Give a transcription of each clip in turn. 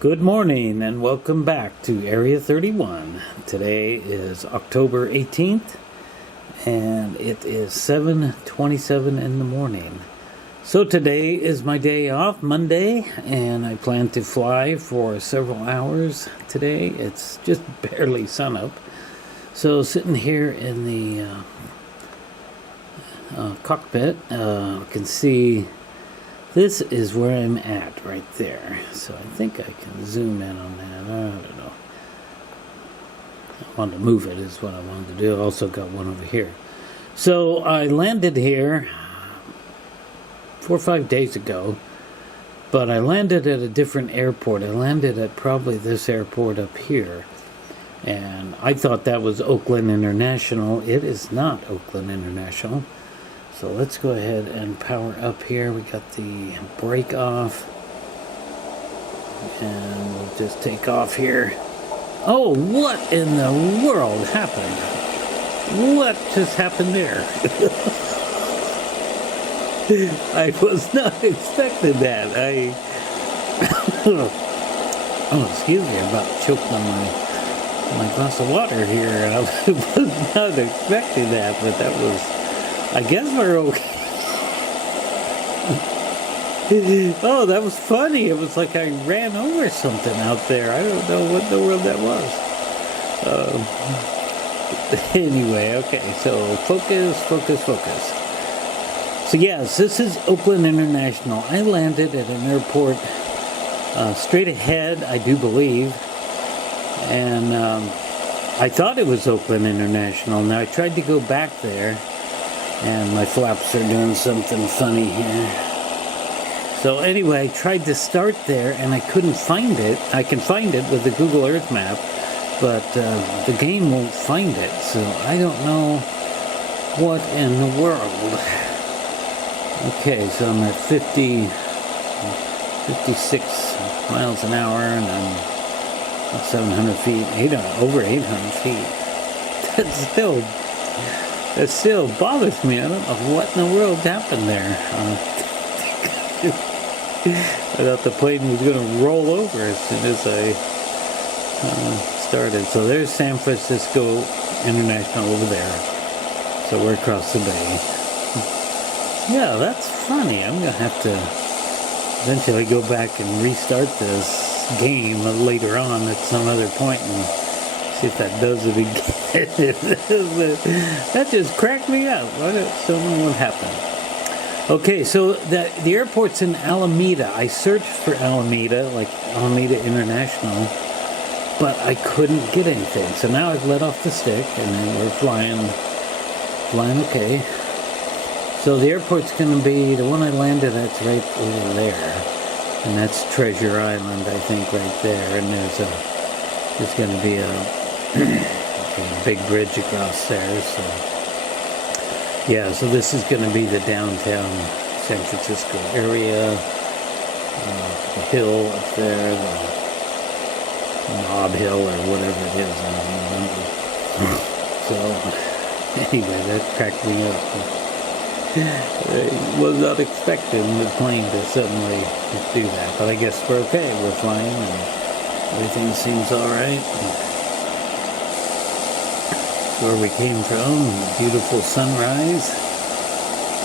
Good morning and welcome back to Area 31. Today is October 18th and it is 7:27 in the morning. So today is my day off, Monday, and I plan to fly for several hours today. It's just barely sunup. So sitting here in the cockpit, you can see this is where I'm at right there. So I think I can zoom in on that. I don't know. I want to move it is what I wanted to do. I also got one over here. So I landed here 4 or 5 days ago, but I landed at a different airport. I landed at probably this airport up here. And I thought that was Oakland International. It is not Oakland International. So let's go ahead and power up here. We got the brake off. And we'll just take off here. Oh, what in the world happened? What just happened there? I was not expecting that. Oh, excuse me, I'm about choked on my glass of water here. I was not expecting that, but that was... I guess we're okay. Oh, that was funny. It was like I ran over something out there. I don't know what in the world that was. Anyway, okay, so focus. So yes, this is Oakland International. I landed at an airport straight ahead, I do believe. And I thought it was Oakland International. Now I tried to go back there. And my flaps are doing something funny here. So anyway, I tried to start there and I couldn't find it. I can find it with the Google Earth map, but the game won't find it. So I don't know what in the world. Okay, so I'm at 56 miles an hour and I'm 700 feet, over 800 feet. It still bothers me. I don't know what in the world happened there. I thought the plane was going to roll over as soon as I started. So there's San Francisco International over there. So we're across the bay. Yeah, that's funny. I'm going to have to eventually go back and restart this game later on at some other point and see if that does it again. That just cracked me up. I don't know what happened. Okay, so the airport's in Alameda. I searched for Alameda, like Alameda International, but I couldn't get anything. So now I've let off the stick, and then we're flying okay. So the airport's going to be, the one I landed at's right over there. And that's Treasure Island, I think, right there. And there's going to be a big bridge across there, so yeah, so this is going to be the downtown San Francisco area, the hill up there, the Knob Hill or whatever it is, I don't remember. So anyway, that cracked me up. I was not expecting the plane to suddenly do that, but I guess we're okay. We're flying and everything seems alright. Where we came from, beautiful sunrise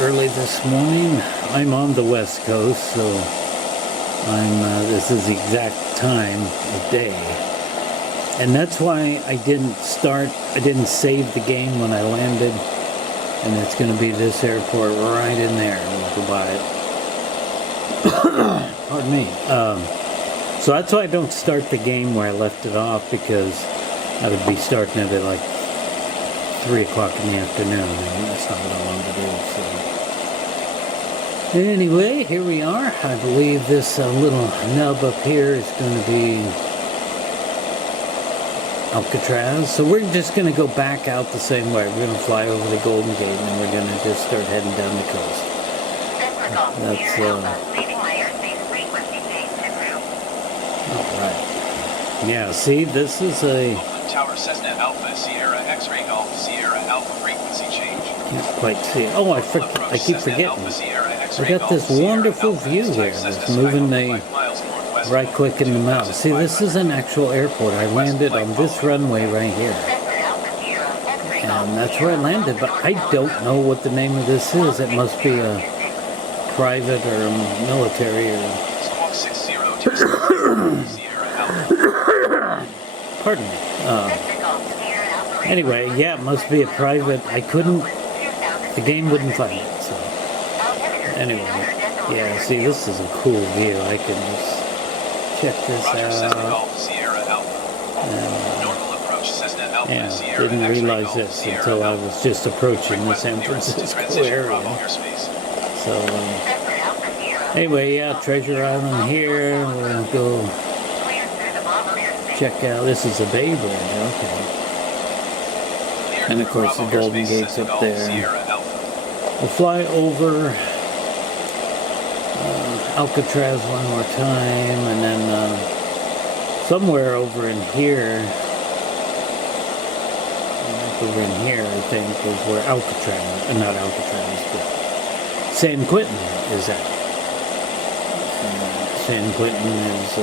early this morning. I'm on the west coast, so this is the exact time of day, and that's why I didn't save the game when I landed, and it's going to be this airport right in there. We'll go by it. Pardon me. So that's why I don't start the game where I left it off, because I would be starting it at like 3 o'clock in the afternoon, and that's not what I wanted to do. So anyway, here we are. I believe this little nub up here is going to be Alcatraz. So we're just going to go back out the same way. We're going to fly over the Golden Gate, and we're going to just start heading down the coast. That's all right. Yeah, see, this is a Tower Cessna Alpha Sierra X-ray Golf Sierra Alpha frequency change. Can't quite see. Oh, I keep forgetting. I got this wonderful view here. It's moving the right click in the mouse. See, this is an actual airport. I landed on this runway right here. And that's where I landed, but I don't know what the name of this is. It must be a private or military or... Squawk 60 to Sierra Alpha. Pardon me. Anyway, yeah, it must be a private. I couldn't... The game wouldn't find it, so... Anyway, yeah, see, this is a cool view. I can just check this Roger, Cessna out. Golf Sierra Alpha. Normal approach Cessna Alpha Yeah, Sierra didn't X-ray realize Golf this Sierra until I Alpha. was just approaching the San Request clearance to Francisco transition Bravo area. airspace. So, anyway, yeah, Treasure Island here. We'll go check out. This is a Bay Bridge, okay. And of course, the Golden Gate's up there. We'll fly over Alcatraz one more time, and then somewhere over in here, I think, is where Alcatraz, not Alcatraz, but San Quentin is at. San Quentin is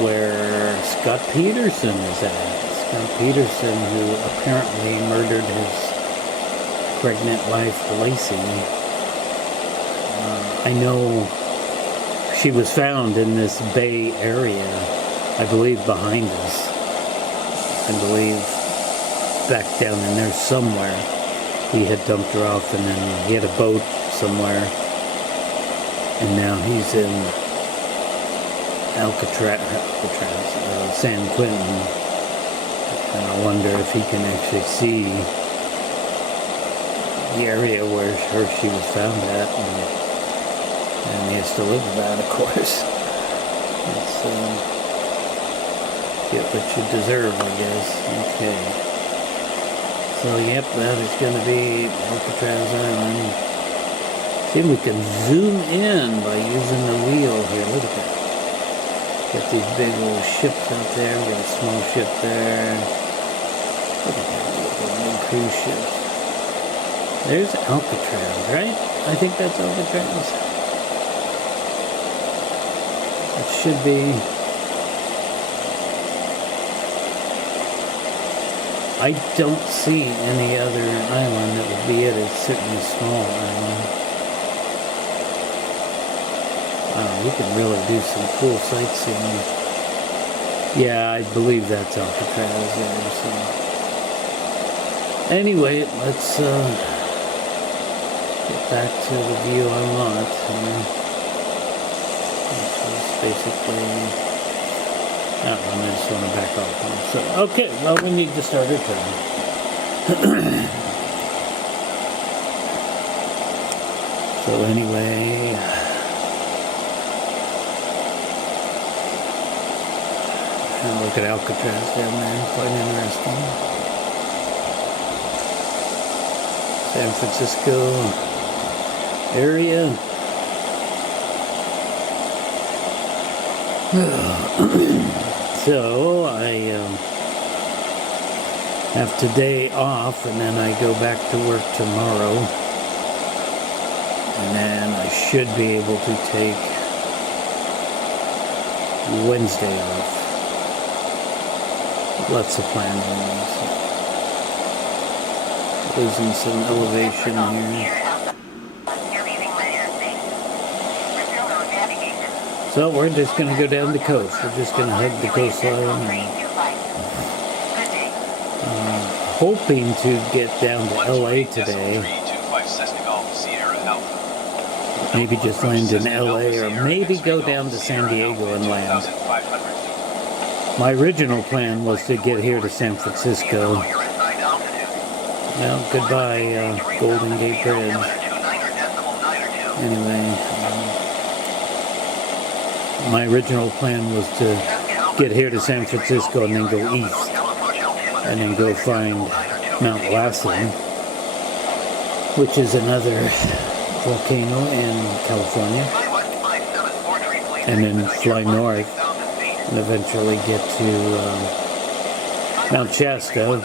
where Scott Peterson is at. Scott Peterson, who apparently murdered his pregnant wife, Lacey. I know she was found in this bay area, I believe behind us. I believe back down in there somewhere. He had dumped her off, and then he had a boat somewhere. And now he's in Alcatraz, San Quentin. And I wonder if he can actually see the area where she was found at. And he has to live with that, of course. It's, get what you deserve, I guess. Okay. So, yep, that is going to be Alcatraz Island. See, we can zoom in by using the wheel here. Look at that. Got these big old ships out there. We got a small ship there. Look at that. Little cruise ships. There's Alcatraz, right? I think that's Alcatraz. It should be. I don't see any other island that would be it. It's certainly a small island. Wow, we can really do some cool sightseeing. Yeah, I believe that's Alcatraz there. So anyway, let's get back to the view I want. Which is basically. I just want to back off. So, okay, well, we need to start our turn. So anyway, look at Alcatraz down there, quite interesting. San Francisco area. So I have today off, and then I go back to work tomorrow, and then I should be able to take Wednesday off. Lots of plans on this. Losing some elevation here. So we're just going to go down the coast. We're just going to hug the coastline. Hoping to get down to LA today. Maybe just land in LA, or maybe go down to San Diego and land. My original plan was to get here to San Francisco. Well, goodbye, Golden Gate Bridge. Anyway. My original plan was to get here to San Francisco and then go east, and then go find Mount Lassen, which is another volcano in California, and then fly north and eventually get to Mount Shasta,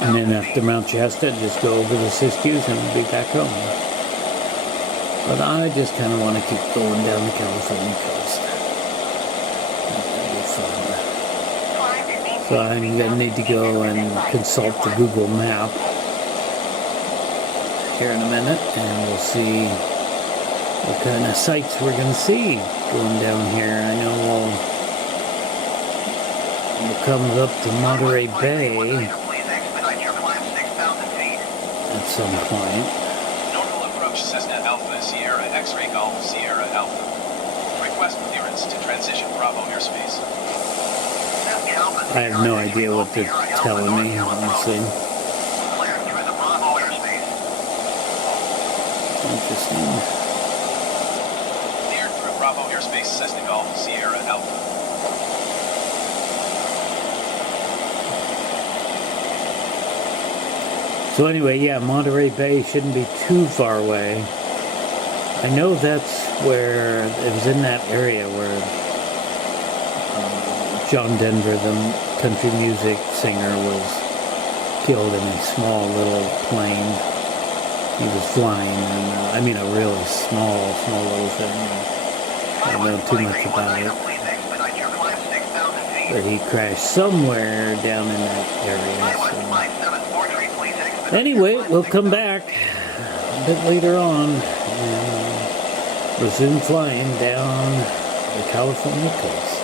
and then after Mount Shasta just go over the Siskiyous and be back home. But I just kind of want to keep going down the California coast. That'll be fun. So I'm going to need to go and consult the Google map here in a minute, and we'll see what kind of sights we're going to see going down here. I know we'll come up to Monterey Bay at some point. Normal approach Cessna Alpha Sierra X-ray Golf Sierra Alpha. Request clearance to transition Bravo airspace. I have no idea what they're telling me, honestly. Interesting. Cleared through Bravo airspace Cessna Golf Sierra Alpha. So anyway, yeah, Monterey Bay shouldn't be too far away. I know that's where, it was in that area where John Denver, the country music singer, was killed in a small little plane. He was flying, and I mean a really small little thing. I don't know too much about it. But he crashed somewhere down in that area. So. Anyway, we'll come back a bit later on and resume flying down the California coast.